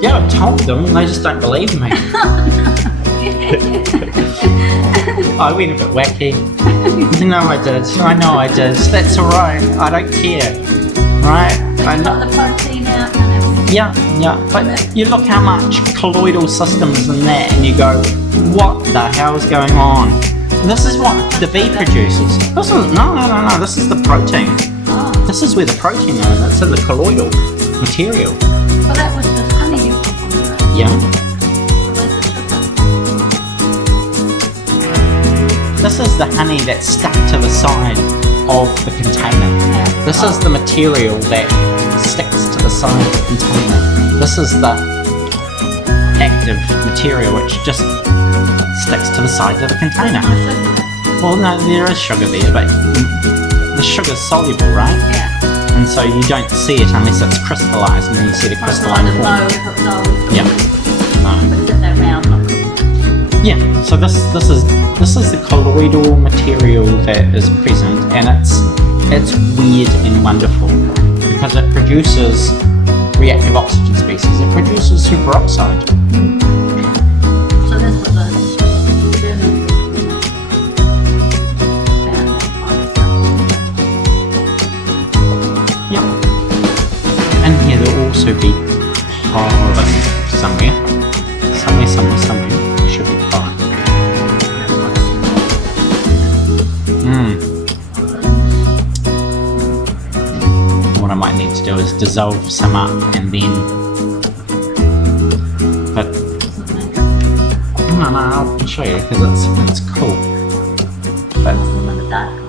Yeah, I've told them, and they just don't believe me. I went a bit wacky. No, I did. I know I did. That's alright. I don't care. Right? But you got the protein out and everything. Yeah. But you look how much colloidal systems in that, and you go, what the hell is going on? This is what the bee produces. This is no. This is the protein. Oh. This is where the protein is. It's in the colloidal material. Well, that was the honey you put on it. Yeah. Where's the sugar? This is the honey that's stuck to the side of the container. This is the material that sticks to the side of the container. This is the active material which just sticks to the side of the container. Well, no, there is sugar there, but the sugar's soluble, right? Yeah. And so you don't see it unless it's crystallized, and then you see the crystalline form. Yeah. Yeah. So this is the colloidal material that is present, and it's weird and wonderful because it produces reactive oxygen species. It produces superoxide. So this was a German found that kind of stuff. Yep. And here there'll also be pollen somewhere. Somewhere. There should be pollen. What I might need to do is dissolve some up and then. But no, I'll show you because it's cool. But Some of the dark